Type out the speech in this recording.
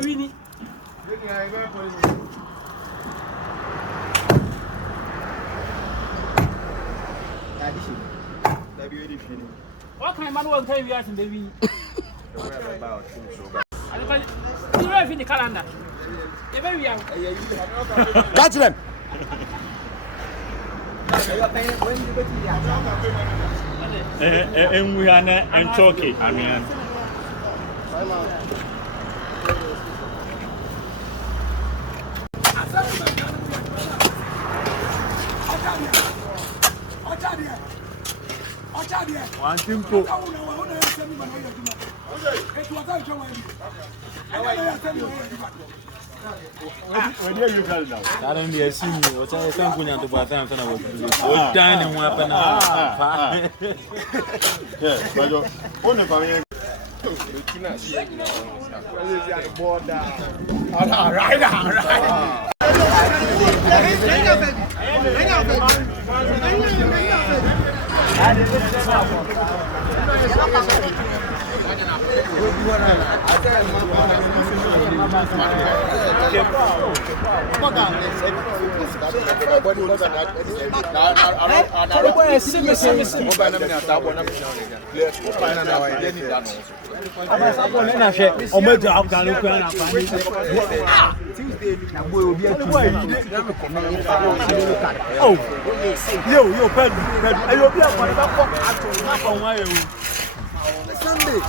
Winnie. What kind of man will tell you as baby? You have in the calendar. The very young. Catch them. And we are not talking. I mean, one simple. Where do you go now? I don't be a senior. What's I think when you're to Batham and I was dining weapon. Yeah, but you're on the family. Sunday.